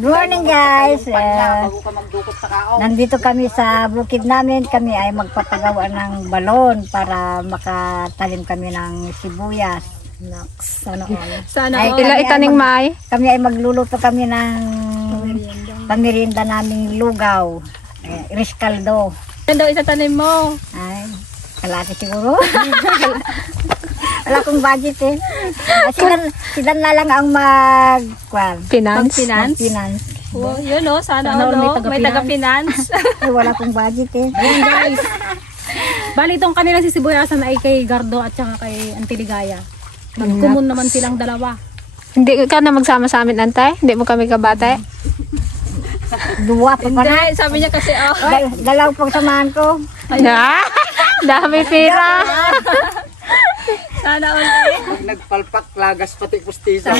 Good morning guys. Nandito kami sa bukid namin. Kami ay magpapagawa ng balon para makatalim kami ng sibuyas. Sana all. Sana all. Itaning May. Kami ay magluluto kami ng pamirienda naming lugaw. Riscaldo. Ano daw itatanim mo? Ay, kalaki siguro. Wala akong budget eh. Sila na lang ang Finance? Finance. Oh, yun o, sana all, may taga-finance. Ay, wala akong budget eh. Ayan guys. Bali itong kanilang sisibuyasan ay kay Gardo at saka kay Antiligaya. Magkumun naman silang dalawa. Hindi ka na magsama sa amin, Antay? Hindi mo kami kabate? Dua pa pa na. Hindi, sabi niya kasi Dalaw pang samahan ko. Na? Dami pira. sana all eh. Pag nagpalpak, lagas pati pustisan.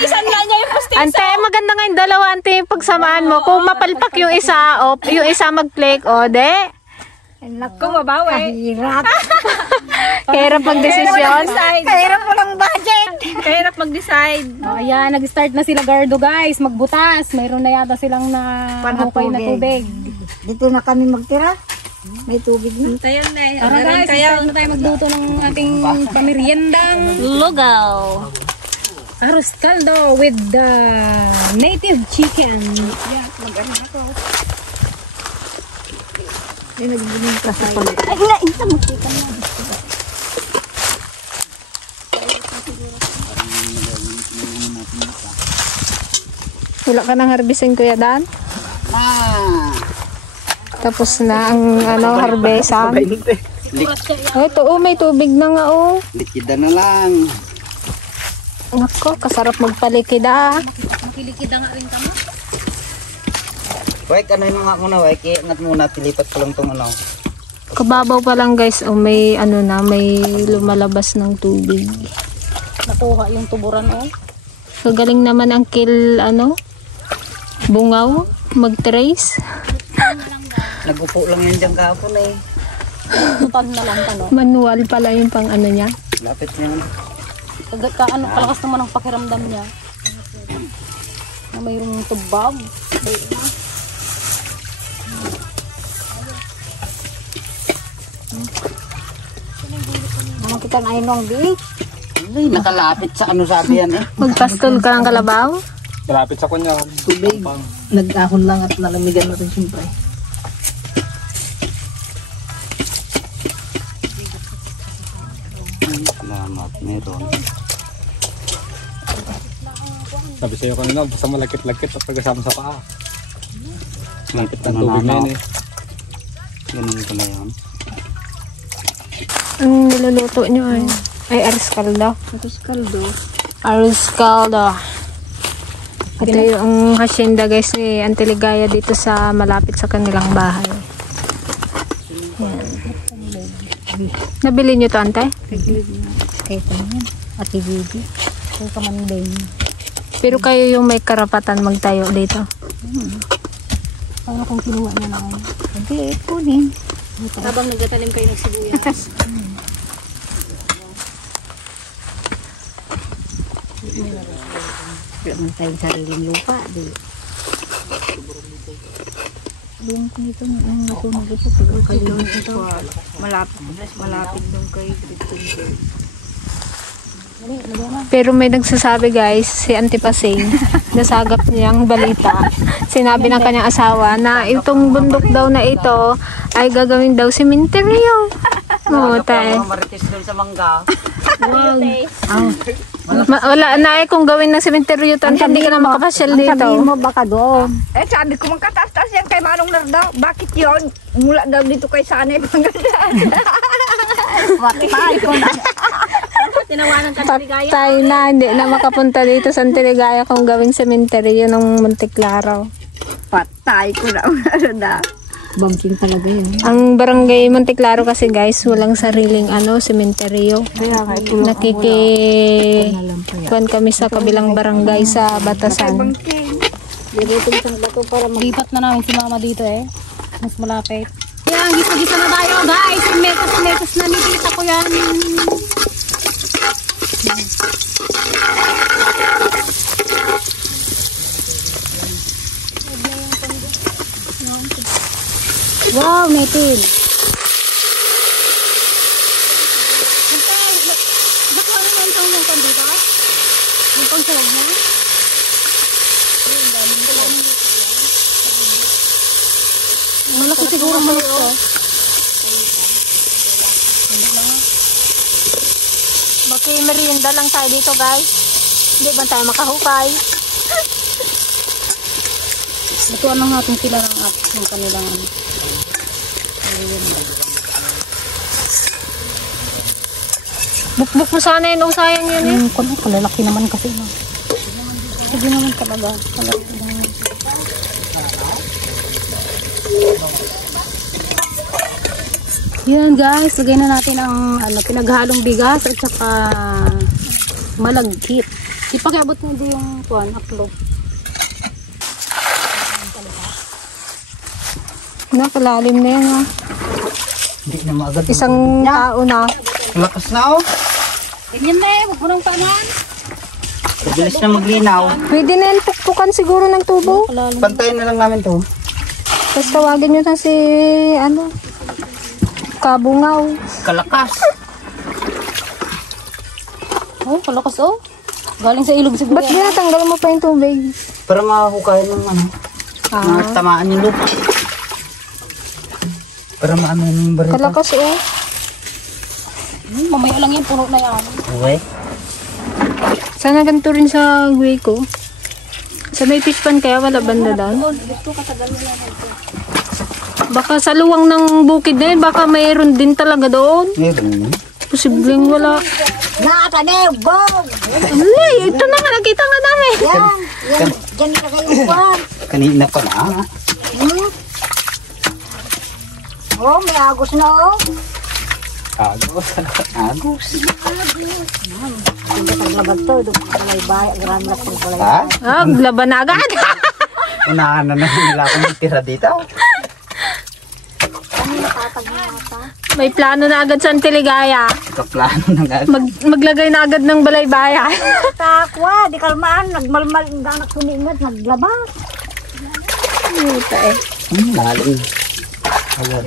Isan nga niya yung pustiso. Ante, maganda nga yung dalawa, ante, yung pagsamaan mo. Kung mapalpak yung isa, o yung isa mag-click, o de. Kung mabawi. Kahirap. Kahirap mag-desisyon. Kahirap mo ng budget. Kahirap mag-decide. Ayan, nag-start na sila Gardo guys. Magbutas. Mayroon na yata silang hukay na tubig. Dito na kami magtira. May tubig na. Tayo na eh. Tara guys, start na tayo magluto ng ating pameriendang Lugaw. arroz caldo with the native chicken. Ay, nainta mo chicken na. Wala ka ng harbisin, Kuya Dan? Tapos na ang harbesan. Oh, ito may tubig na nga Likida na lang. Nako, kasarap magpalikida. Kilikida nga rin kamo. Wait, ano nga muna, wait. Ingat muna, tilipat ko lang itong ano. Kababaw pa lang guys, may may lumalabas ng tubig. Nakuha yung tuburan Kagaling naman ang bungaw, mag-trace. Nagupo lang yan dyan kahapon eh. Tutan na lang Manual pala yung pang niya. Lapit niya. Kalakas naman ang pakiramdam niya. Na mayroong tubag. Naman kita na inong di. Ay, nakalapit sa sabi yan eh. Magpastol ka ng kalabaw? Malapit sa kunya. Tubig. Nag-ahon lang at nalamigan natin siyempre. Salamat, meron. Sabi sa'yo kanina, basta malakit-lakit at pagkasama sa paa. Malakit ng Ano tubig na na, yun eh. Ganun pala yan. Ang niluluto nyo ay arroz caldo. Arroz caldo. Ito yung hacienda guys ni Antiligaya dito sa malapit sa kanilang bahay. Yan. Nabili nyo to, Ante? Kaya ito yan. Ati Bibi. Kaya kamandeng. Pero kayo yung may karapatan magtayo dito. Paano kung kinuha niya na ngayon? Hindi, kunin. Habang nagtatanim kayo ng sibuyas. Wala man tayong sariling lupa. Di. Doon ko nito ang natunog ito. Doon ito. Malapit doon kay Grito. Pero may nagsasabi guys, si Auntie Pasing, nasagap niyang balita. Sinabi ng kanyang asawa na itong bundok daw na ito ay gagawin daw sementeryo. Tayo. Marites doon sa mangga. Wala na kung gawin ng sementeryo to, hindi ka na makapasyal dito. Sabihin mo baka doon. Sabi ko magkataas-taas yan kay Manong Narda. Bakit yun? Mula daw dito kay Sanay Pangasinan. Patay ko na. Tinawanan ka ng Ligaya. Patay na, hindi na makapunta dito sa Antiligaya kung gawing sementeryo ng Monteklaro. Patay ko na. Bangking talaga yun. Ang barangay Monteklaro kasi guys, walang sariling sementeryo. Kuwan kami sa kabilang barangay sa Batasan. Lipat na namin si mama dito mas malapit. Yan, gisa-gisa na tayo guys. Metas na ni tita ko yan. Wow, natin. Nakuha naman ito yung kandida? Yung pangsawag niya? Malaki siguro malaki to. Bakit merienda lang tayo dito guys? Hindi ba tayo makahukay? Ito anong natin sila ng kanilang ano. Bukbuk mo sana yun. Sayang yun eh. Yung kalalaki naman kasi. No? Hindi naman talaga. Kalalaki naman. Yan guys, lagay na natin ang pinaghalong bigas at saka malagkit. Ipakiabot mo din yung upload. Napalalim na yan ha. Hindi na maagad. Isang tao na. Lakas na oh. Ganyan na eh, magpunong tanan. Bilis na maglinaw. Pwede na yan pukpukan siguro ng tubo. Pantayin na lang namin to. Tapos tawagin nyo na si Kabungaw. Kalakas. Oh, kalakas oh. Galing sa ilog siguro. Ba't ginatanggal mo pa yung tubig? Para makahukayan ng ano. Tamaan yung lupa. Para maano yung barita. Kalakas oh. Mamaya lang yan, puno na yan. Okay. Sana ganito rin sa guwi ko. Sa may fish pan kaya wala banda doon. Baka sa luwang ng bukid na yun, baka mayroon din talaga doon. Meron. Posibleng wala. Nakatanew, bong! Alay, ito na nga, nakita nga namin. Yan, dyan ka kayo pa. Kanina pa na. Oh, may agos na oh. Agos. Agos. Hindi paglabag to, doon palay baya, grabe na pagpalay. Ha? Ah, laban na agad. Unahan na nila akong tira dito. May plano na agad sa Antiligaya. Kaplano na agad. Maglagay na agad ng balaybaya. Takwa, di kalmaan, nagmalmal yung anak sumingat, naglabas. Ito eh. Lalim. Agad.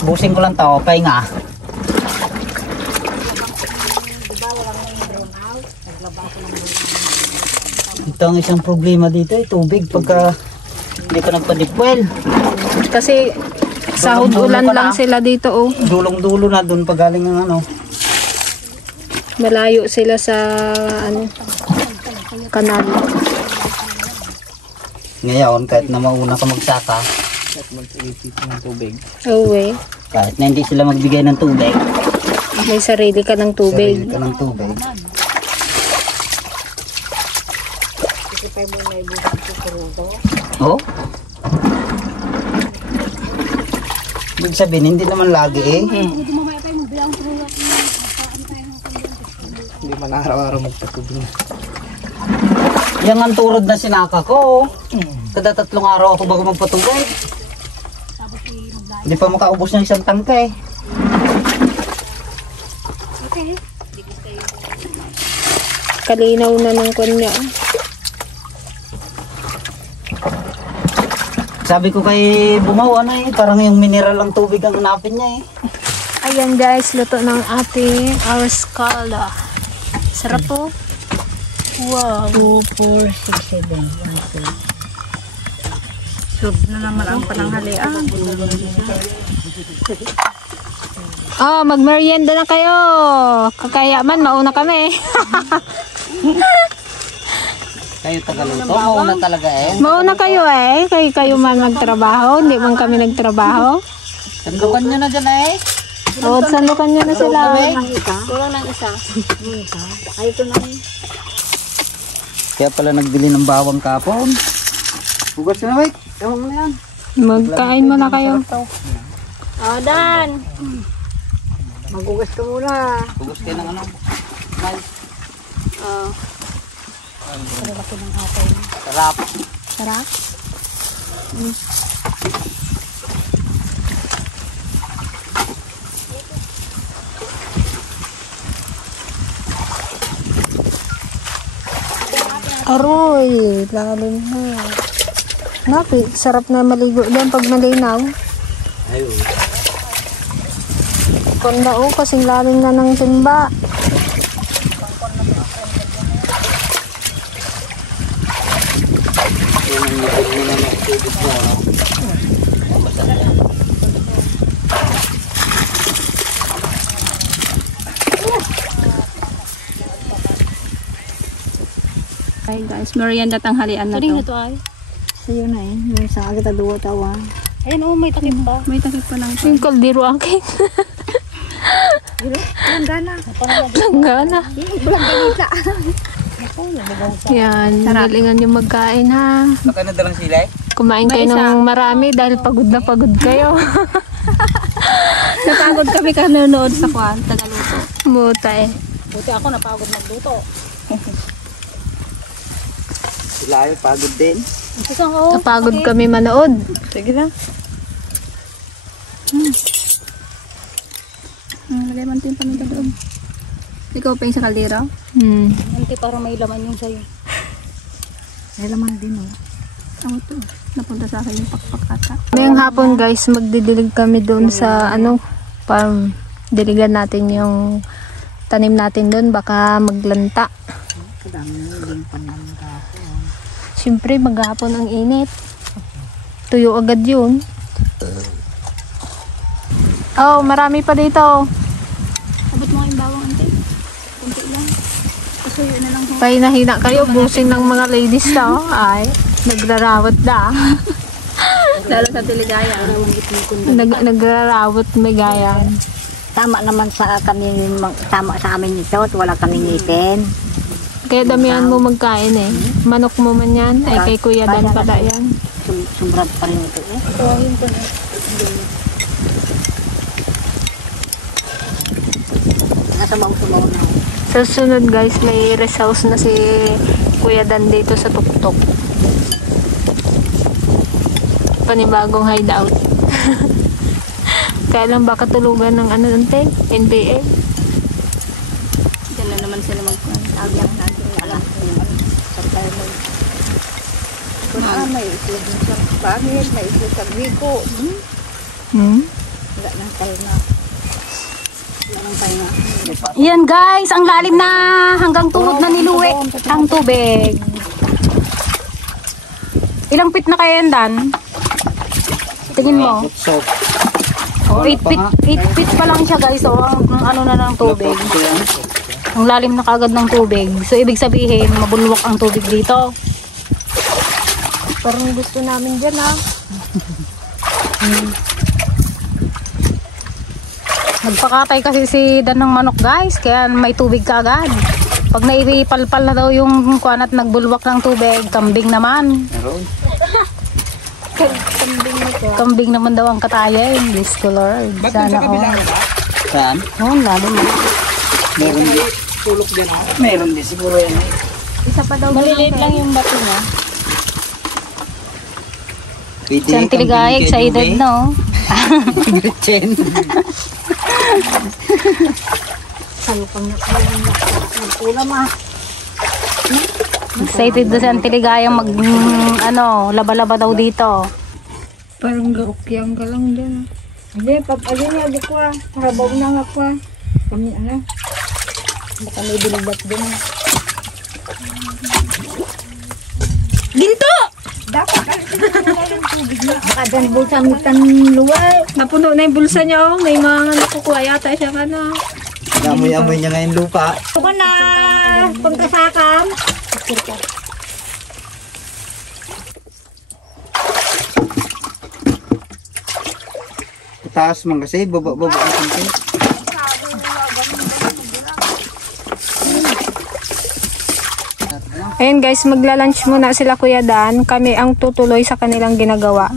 Busing ko lang to, pahinga. Ito ang isang problema dito, tubig pagka hindi ka nagpa-dipwell. Kasi sahod ulan lang sila dito oh. Dulong-dulo na doon pag galing ng ano. Malayo sila sa kanal. Ngayon, kahit na mauna ka magsaka, kahit mag-iisip ng tubig. Oh eh. Kahit na hindi sila magbigay ng tubig, May sarili ka ng tubig. sarili ka ng tubig. Oh? Ibig sabihin, hindi naman lagi eh. Hindi man araw-araw magpatubig. Yang ang turod na sinaka ko. Kada 3 araw ako bago magpatubig. Hindi pa makaubos ng isang tangke. Kalinaw na ng kunya. Sabi ko kay Bungaw, ano eh, parang yung mineral ang tubig ang hanapin niya eh. Ayan guys, luto ng ating arroz-caldo. Sarap po. Wow. 2, 4, 6, 7, 1, 2. Sub na naman ang pananghalian. Oh, magmerienda na kayo. Kakaya man, mauna kami. Kayo tagaluto, mauna talaga eh. Mauna kayo eh. Kayo man nagtrabaho. Hindi man kami nagtrabaho. Sandukan nyo na dyan eh. O, sandukan nyo na sila. Kulang ng isa. Ay, ito na. Kaya pala nagbili ng bawang kapon. Hugas na wait. Ewan mo na yan. Magkain mo na kayo. Oh, Dan. Magugas ka muna. Hugas kayo ng ano. Sarap. Sarap. Aroy, lalim na. Napi, sarap na maligo doon pag malinaw. Ayun. Kanda o, kasing lalim na ng timba. Yan ang nabig mo na tubig mo, no? Ay guys, merienda tanghalian na Turing na to. to ay. Sa'yo na eh. Yung sa agad duwa tawa. Ayan oh, may takip pa. May takip pa ng Yung kaldero akin. Ang gana. Langgana. Bulang ganita. Yan, galingan yung magkain ha. Baka na dalang sila eh. Kumain kayo ng marami dahil pagod na pagod kayo. Napagod kami kanonood sa kwan, Tagaluto. Muta eh. Buti ako napagod magluto. Sila ay pagod din. Isang oh. Napagod kami manood. Sige na. Lagay mo yung paminta doon. Ikaw pa yung sa kaldero? Anti para may laman yung sayo. May laman din oh. Ako to. Napunta sa akin yung pakpak ata. Ngayong hapon guys, magdidilig kami doon sa farm. Diligan natin yung tanim natin doon, baka maglanta. Siyempre, maghapon ang init. Tuyo agad yun. Oh, marami pa dito. Abot mo yung bawang ante. Kunti lang. Kasuyo na lang ho. Pahinahina kayo, busing ng mga ladies na. Oh. Ay, nagrarawat na. Lalo sa Tiligaya. Nagrarawat may gayang. Tama naman sa kami, tama sa amin ito at wala kaming ngipin. Kaya damihan mo magkain eh. Manok mo man yan. Ay kay Kuya Dan pala yan. Sumbrad pa rin ito eh. Nasabaw-sabaw na. Sa sunod guys, may rest house na si Kuya Dan dito sa Tuktok. Panibagong hideout. Kaya lang baka tulugan ng ante, NBA. Diyan na naman sila magkakagyan natin. Alam ko yung sa tayo mo. May itlog sa pangit, may itlog sa biko. Wala nang tayo na. Wala nang tayo na. Yan guys, ang lalim na hanggang tuhod na niluwi ang tubig. Ilang feet na kayo yan, Dan? Tingin mo. So, Oh, 8 feet pa lang siya guys. So, ang ano na ng tubig. Ang lalim na kagad ng tubig. So, ibig sabihin, mabulwak ang tubig dito. Parang gusto namin dyan ha. Nagpakatay kasi si Dan ng manok guys. Kaya may tubig kagad. Pag naipalpal na daw yung kuwan at nagbulwak ng tubig, kambing naman. meron. Kambing naman daw ang kataya. Diyos ko Lord. Sana all. Saan? Oh, lalim. Meron din. Tulok din ako. Meron din siguro yan. Isa pa daw. Maliliit lang yung bato niya. Pwede Si Auntie Ligaya, excited no? Gretchen. Excited na si Auntie Ligaya laba-laba daw dito. Parang garukyang ka lang dyan. Hindi, pag-alin niya, di ko ah. Harabaw na nga ko ah. Kami baka may binubat din ah. Ginto! Kadan bulsa mitan luway. Napuno na yung bulsa niya oh. May mga nakukuha yata siya ka na. Amoy-amoy niya ngayon lupa. Ito ka na, pagkasakam. Taas man kasi, baba-baba ang konti. Ayun guys, magla-lunch muna sila Kuya Dan. Kami ang tutuloy sa kanilang ginagawa.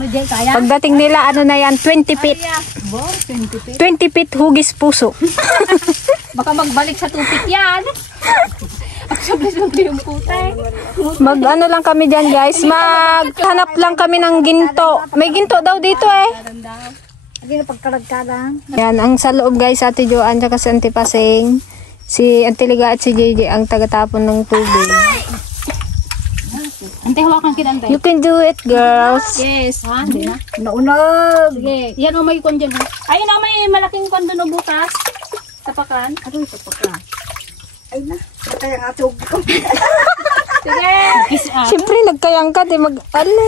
Pagdating nila, ano na yan, 20 feet. 20 feet hugis puso. Baka magbalik sa tupik yan. Mag ano lang kami dyan guys, maghanap lang kami ng ginto. May ginto daw dito eh. Hindi na pagkaragkadang. Yan, ang sa loob guys, Ate Joanne at si Auntie Paseng. Si Auntie Liga at si JJ ang tagatapon ng tubig. Ante, hawakan kita, ante. You can do it, girls. Yes. Ha, hindi na. Naunog! Sige. Yan o, may kwan dyan. Ayun o, may malaking kwan doon o butas. Tapakan. Ano ito pa ka? Ay na, kaya nga tubig ko. Sige. Kiss up. Siyempre, nagkayang ka, di mag-ala.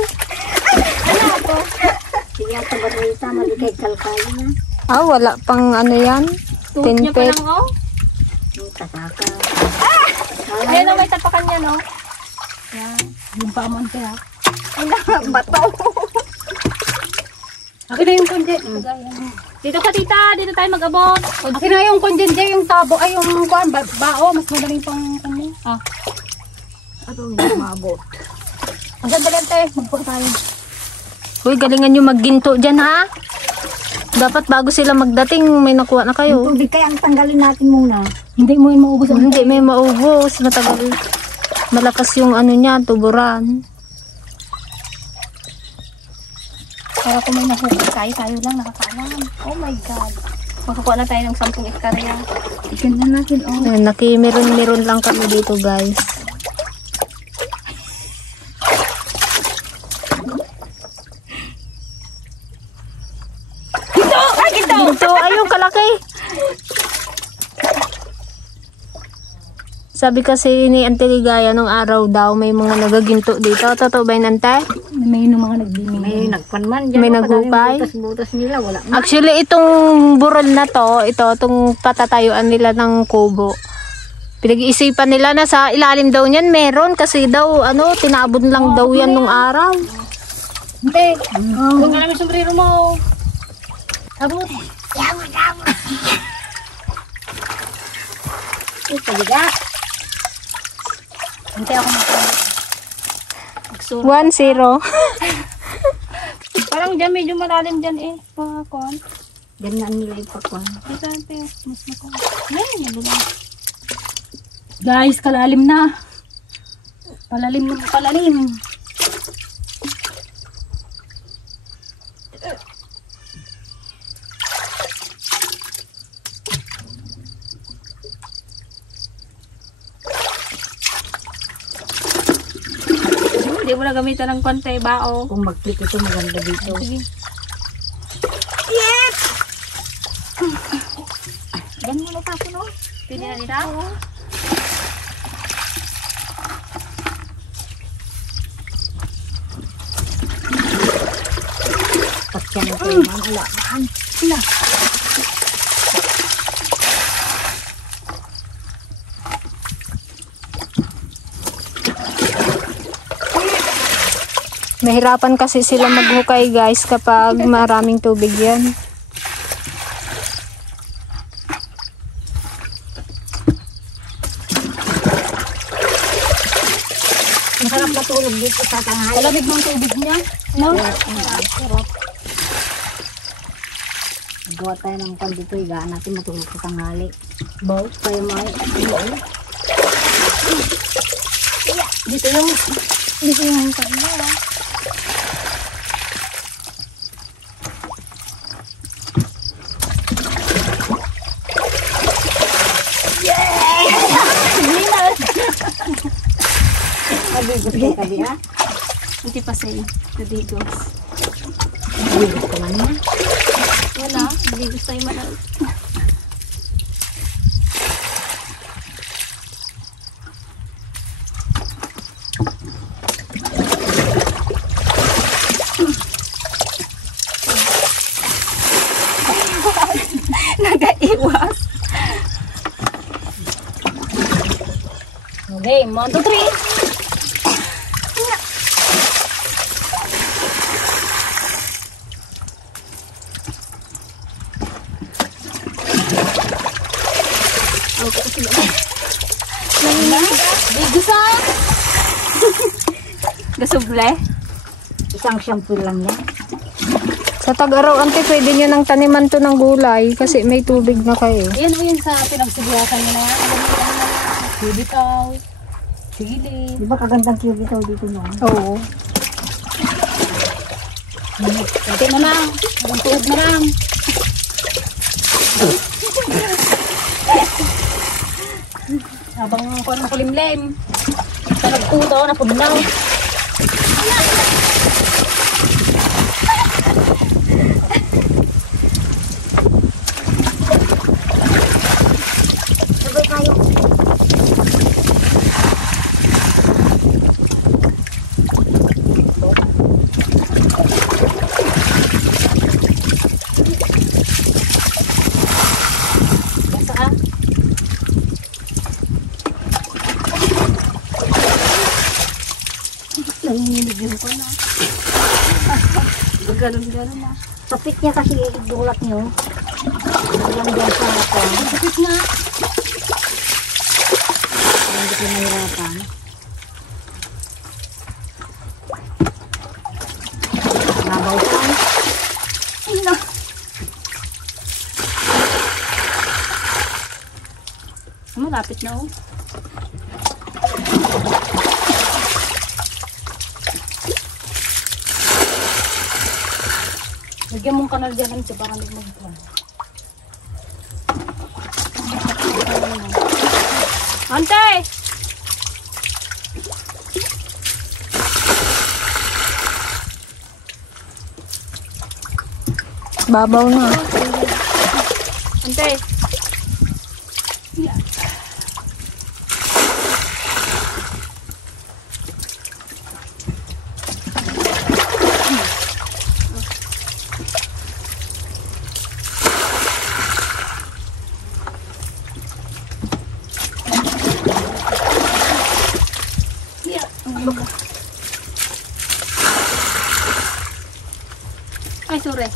Sige, ito ba rita, maligay kalkayo na. Ah, wala pang ano yan. Tuhod niya pa Tinpet. lang o. Yung tataka. Ayun o, may tapakan niya no. Yan. Yung pamon kaya. Bato. Akin na yung kondyen. Dito ka, tita. Dito tayo mag-abot. Akin na yung kondyen dyan, yung tabo. Ay, yung kwan, bao. Mas madaling pang kanya. Ah. Ano yung mabot? Ang ganda lang, te. Magpo tayo. Uy, galingan nyo magginto dyan, ha? Dapat bago sila magdating, may nakuha na kayo. Tubig kaya ang tanggalin natin muna. Hindi mo yung maubos. Hindi, may maubos. Matagal. Malakas yung ano niya, tuburan. Para kung may nahukot tayo, tayo lang nakakaalam. Oh my God. Makakuha na tayo ng 10 hektarya. Tignan na natin, oh. Nakimeron-meron lang kami dito, guys. Ginto! Ayun, kalaki! Sabi kasi ni Auntie Ligaya nung araw daw may mga nagaginto dito. Totoo ba yun, Ante? May yung mga nagbiming. May nagpanman dyan. May naghukay? Butas-butas nila, wala. Actually, itong burol na to, itong patatayuan nila ng kubo. Pinag-iisipan nila na sa ilalim daw niyan meron kasi daw, tinabon lang daw yan nung araw. Hindi. Huwag ka namin sombrero mo. Abot. Ay, paliga. Hindi ako magsuro. 1-0. Parang dyan, medyo malalim dyan eh. Pakon. Ganyan nila ipakwan. Ito, mas makon. Yan, yan. Guys, kalalim na. Palalim na palalim. Hindi mo na gamitan ng konti, bao. Kung mag-click ito, maganda dito. Sige. Yan mo na tapo, no? Pwede na nila? Patyan na tayo, man. Wala, man. Wala. Mahirapan kasi sila maghukay, guys, kapag maraming tubig yan. Masarap matulog dito sa tanghali. Malamig ng tubig niya. No? Gawa tayo ng pan dito, higaan natin matulog sa tanghali. Baw, tayo may. Dito yung kanila. Mabigos kayo kabi, ha? Hindi pa sa'yo. Nadigos. Mabigos ka man niya. Wala. Nadigos tayo manal. Nagaiwas. Okay, 1, 2, 3. Bigusa. Gasuble. Isang shampoo lang yan. Sa tag-araw, Ante, pwede nyo nang taniman to ng gulay kasi may tubig na kayo. Ayan o yun sa pinagsibuyasan nyo na yan. Bibitaw. Sili. Di ba kagandang cubitaw dito noon? Oo. Pwede mo lang. Habang tuod na lang. Habang kuwan makulimlim. Sa nagtuto, napudnaw. Ganun-ganun na. Kapit niya kasi dulak niyo. Lang dyan sa ako. Kapit nga. Hindi ko mahirapan. Nabaw ka. Malapit na oh. Lagyan mong kanal dyan sa parang hindi magbuwan. Ante! Babaw na. Ante! Ay, sorry.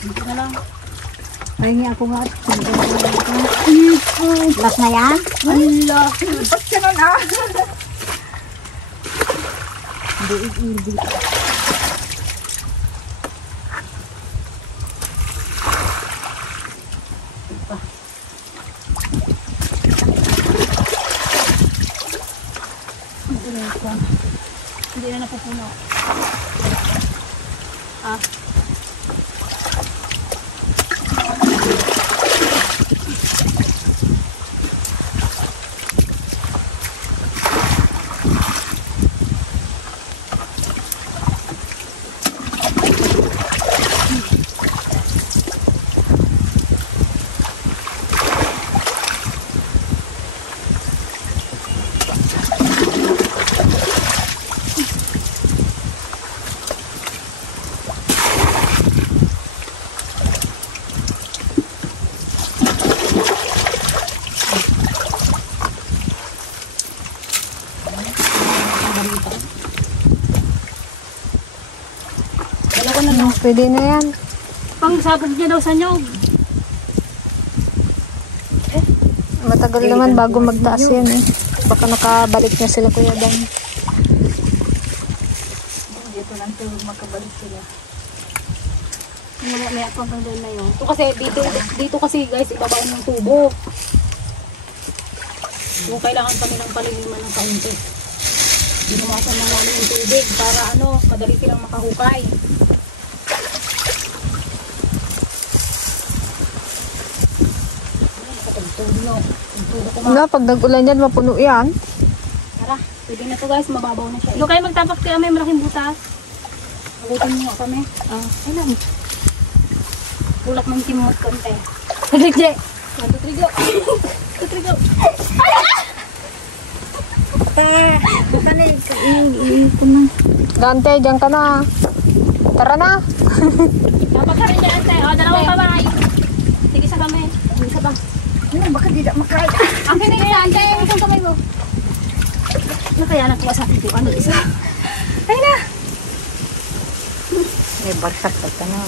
Dito na lang. Pahingi ako nga. Last na yan? Wala. Ba't ganun ah? Hindi. Hindi na napupuno. Ah. Pwede na yan. Pang sabog niya daw sa nyog. Matagal naman bago magtaas yan eh. Baka nakabalik na sila Kuya Dan. Dito lang ito makabalik sila. May apang doon na yun. Ito kasi, dito kasi guys, ibabaw ng tubo. So, kailangan kami ng paliliman ng kaunti. Binumasan na namin yung tubig para madali silang makahukay. Wala, pag nag-ulan yan, mapuno yan. Tara, pwede na to guys, mababaw na siya. Doon kayo magtapak kaya may malaking butas. Magutin mo nga kami. Ay lang. Bulak ng timot konti. Sige. 1, 2, 3, go. 2, 3, go. Dante, dyan ka na. Tara na. Dapat ka rin dyan, te. O, dalawang kamay. Sige sa kamay. Isa ba? Baka di na makaya. Akin na yan, te. Isang kamay mo. Ano kaya nakuha sa akin ito? Ano isa? Ay na. May barsak pa ka na.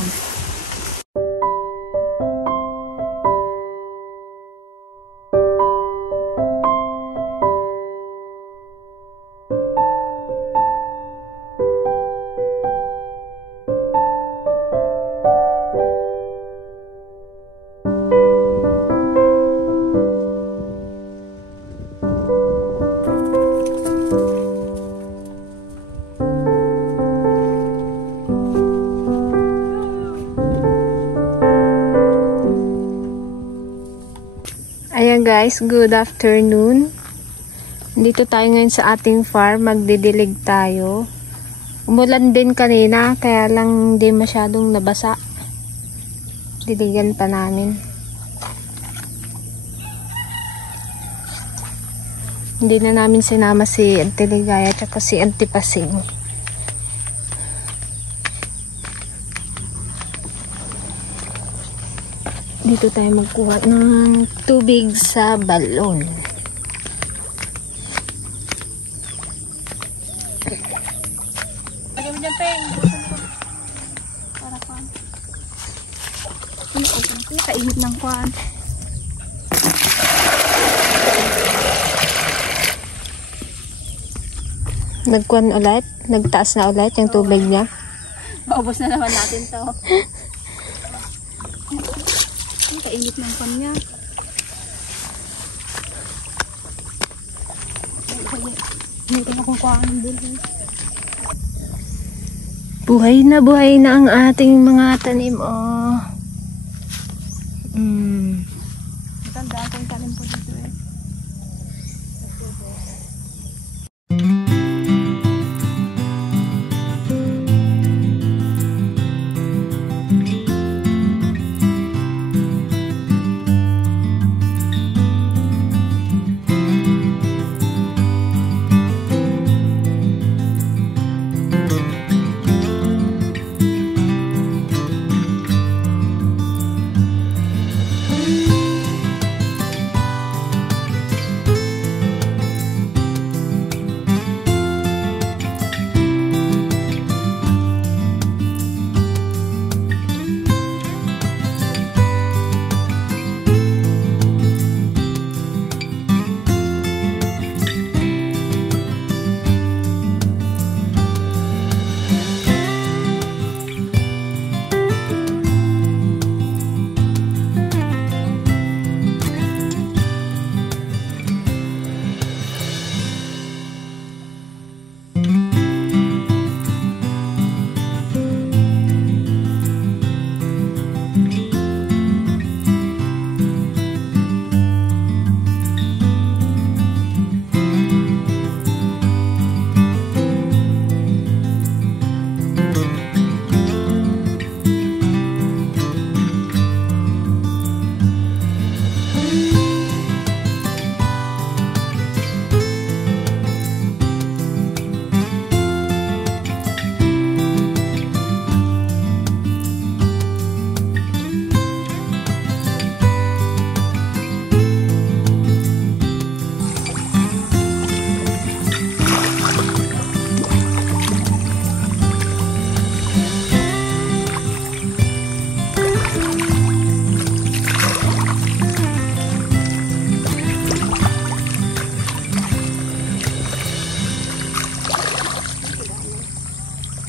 Ayan guys, good afternoon. Dito tayo ngayon sa ating farm, magdidilig tayo. Umulan din kanina, kaya lang hindi masyadong nabasa. Diligan pa namin. Hindi na namin sinama si Auntie Ligaya at si Auntie Pasing. Dito tayo magkuha ng tubig sa balon. Lagyan mo dyan, Peng. Para kwan. Kainit ng kwan. Nagkuhan ulit? Nagtaas na ulit yung tubig niya? Maubos na naman natin to. Kainit ng kwan niya. Hindi ko nakukuha ng bulong. Buhay na ang ating mga tanim, oh. Matanda akong tanim po dito eh.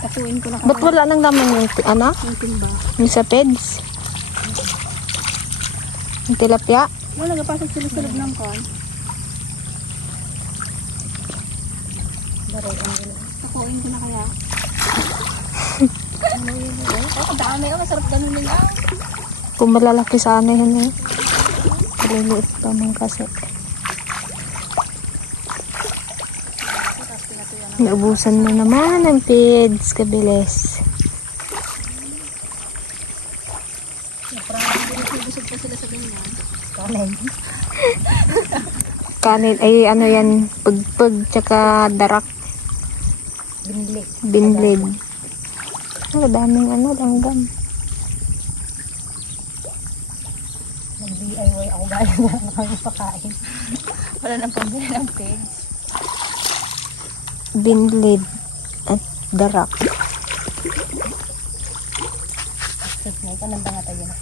Tapuin ko na Ba't wala nang naman yung, ano? yung timba. Yung sa peds? Yung tilapia? Wala, nagpasok sila sa loob ng kon. Tapuin ko na kaya. Oh, dami. Oh, masarap ganun nila. Kung malalaki sana yun eh. Maliliit pa man kasi. Naubusan na naman ang peds, kabilis. Kanin ay ano yan, pagpag tsaka darak. Binlid. Oh, daming ano, langgam. Nag-DIY ako galing na kami pakain. Wala nang pambili ng pigs. Binlid at darak. May pananda nga tayo na.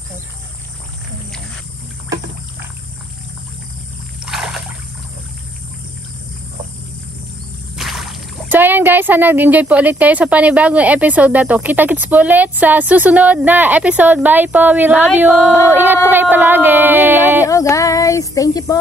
So ayan guys, sana nag-enjoy po ulit kayo sa panibagong episode na to. Kita-kits po ulit sa susunod na episode. Bye po, we love you. Ingat po kayo palagi. We love you all guys. Thank you po.